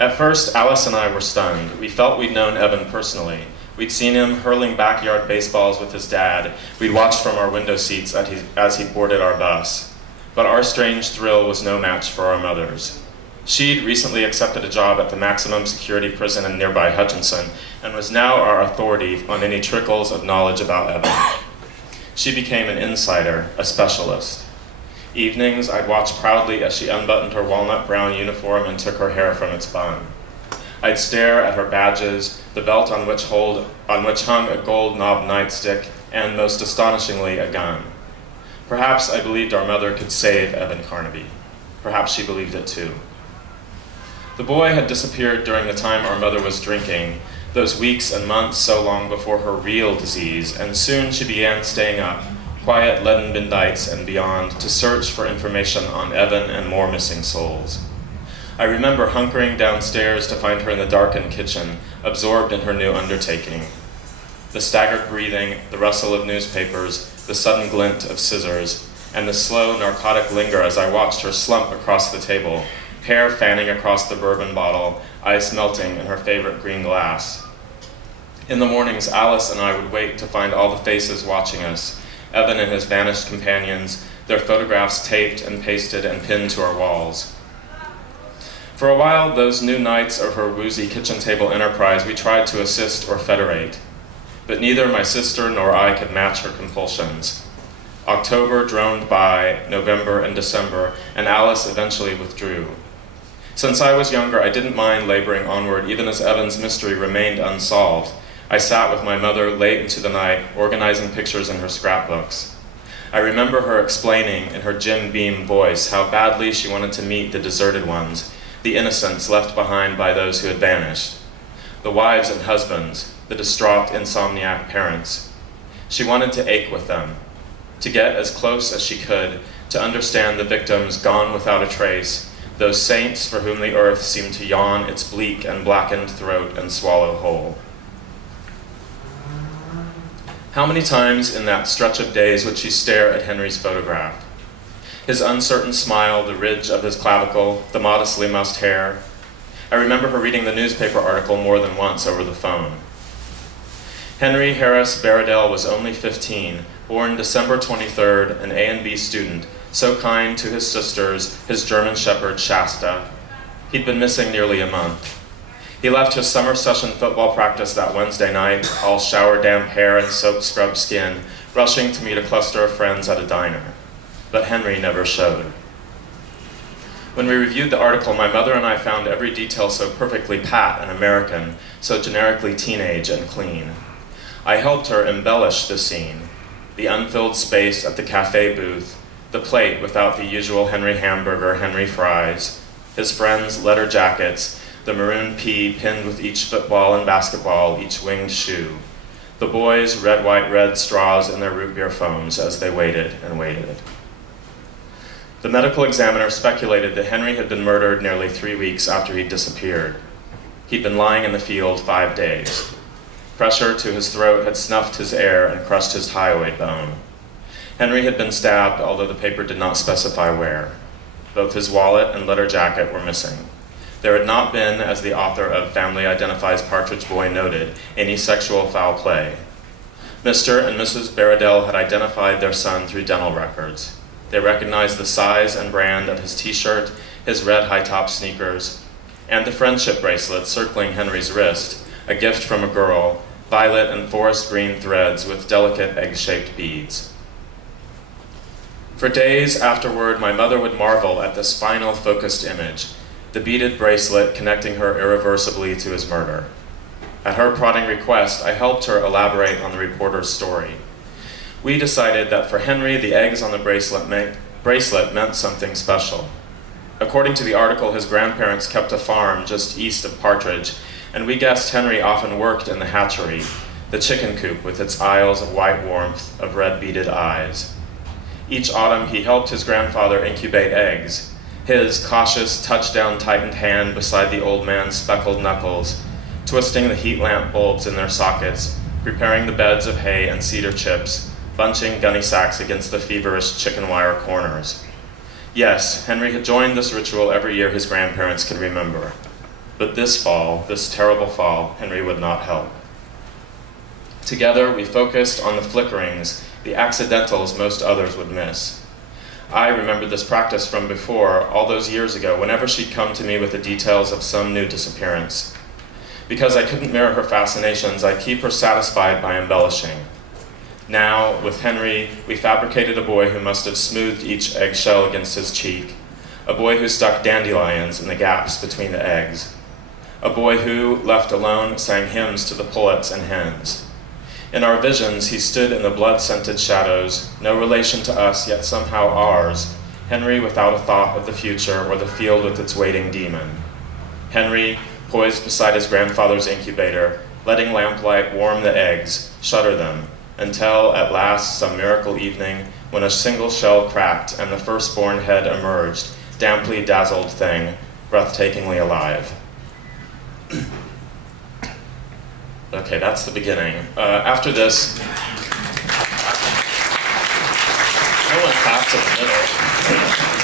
At first, Alice and I were stunned. We felt we'd known Evan personally. We'd seen him hurling backyard baseballs with his dad. We'd watched from our window seats as he boarded our bus. But our strange thrill was no match for our mother's. She'd recently accepted a job at the maximum security prison in nearby Hutchinson and was now our authority on any trickles of knowledge about Evan. She became an insider, a specialist. Evenings, I'd watch proudly as she unbuttoned her walnut brown uniform and took her hair from its bun. I'd stare at her badges, the belt on which hung a gold knob nightstick, and most astonishingly, a gun. Perhaps I believed our mother could save Evan Carnaby. Perhaps she believed it too. The boy had disappeared during the time our mother was drinking, those weeks and months so long before her real disease, and soon she began staying up, quiet leaden midnights and beyond, to search for information on Evan and more missing souls. I remember hunkering downstairs to find her in the darkened kitchen, absorbed in her new undertaking. The staggered breathing, the rustle of newspapers, the sudden glint of scissors, and the slow narcotic linger as I watched her slump across the table, hair fanning across the bourbon bottle, ice melting in her favorite green glass. In the mornings, Alice and I would wait to find all the faces watching us, Evan and his vanished companions, their photographs taped and pasted and pinned to our walls. For a while, those new nights of her woozy kitchen table enterprise, we tried to assist or federate. But neither my sister nor I could match her compulsions. October droned by, November and December, and Alice eventually withdrew. Since I was younger, I didn't mind laboring onward, even as Evan's mystery remained unsolved. I sat with my mother late into the night, organizing pictures in her scrapbooks. I remember her explaining in her Jim Beam voice how badly she wanted to meet the deserted ones, the innocents left behind by those who had vanished, the wives and husbands, the distraught insomniac parents. She wanted to ache with them, to get as close as she could, to understand the victims gone without a trace, those saints for whom the earth seemed to yawn its bleak and blackened throat and swallow whole. How many times in that stretch of days would she stare at Henry's photograph? His uncertain smile, the ridge of his clavicle, the modestly mussed hair. I remember her reading the newspaper article more than once over the phone. Henry Harris Baradell was only 15, born December 23rd, an A&B student, so kind to his sisters, his German shepherd Shasta. He'd been missing nearly a month. He left his summer session football practice that Wednesday night, all shower-damp hair and soap-scrubbed skin, rushing to meet a cluster of friends at a diner. But Henry never showed. When we reviewed the article, my mother and I found every detail so perfectly pat and American, so generically teenage and clean. I helped her embellish the scene, the unfilled space at the cafe booth, the plate without the usual Henry hamburger, Henry fries, his friends' leather jackets, the maroon pea pinned with each football and basketball, each winged shoe, the boys' red, white, red straws in their root beer foams as they waited and waited. The medical examiner speculated that Henry had been murdered nearly 3 weeks after he'd disappeared. He'd been lying in the field 5 days. Pressure to his throat had snuffed his air and crushed his hyoid bone. Henry had been stabbed, although the paper did not specify where. Both his wallet and leather jacket were missing. There had not been, as the author of Family Identifies Partridge Boy noted, any sexual foul play. Mr. and Mrs. Baradell had identified their son through dental records. They recognized the size and brand of his t-shirt, his red high-top sneakers, and the friendship bracelet circling Henry's wrist, a gift from a girl, violet and forest green threads with delicate egg-shaped beads. For days afterward, my mother would marvel at this final focused image, the beaded bracelet connecting her irreversibly to his murder. At her prodding request, I helped her elaborate on the reporter's story. We decided that for Henry, the eggs on the bracelet meant something special. According to the article, his grandparents kept a farm just east of Partridge, and we guessed Henry often worked in the hatchery, the chicken coop with its aisles of white warmth, of red beaded eyes. Each autumn, he helped his grandfather incubate eggs, his cautious, touchdown-tightened hand beside the old man's speckled knuckles, twisting the heat lamp bulbs in their sockets, preparing the beds of hay and cedar chips, bunching gunny sacks against the feverish chicken wire corners. Yes, Henry had joined this ritual every year his grandparents could remember. But this fall, this terrible fall, Henry would not help. Together, we focused on the flickerings, the accidentals most others would miss. I remembered this practice from before, all those years ago, whenever she'd come to me with the details of some new disappearance. Because I couldn't mirror her fascinations, I'd keep her satisfied by embellishing. Now, with Henry, we fabricated a boy who must have smoothed each eggshell against his cheek, a boy who stuck dandelions in the gaps between the eggs, a boy who, left alone, sang hymns to the pullets and hens. In our visions, he stood in the blood-scented shadows, no relation to us, yet somehow ours, Henry without a thought of the future or the field with its waiting demon. Henry, poised beside his grandfather's incubator, letting lamplight warm the eggs, shudder them, until, at last, some miracle evening, when a single shell cracked and the firstborn head emerged, damply dazzled thing, breathtakingly alive. Okay, that's the beginning. After this, no one claps in the middle.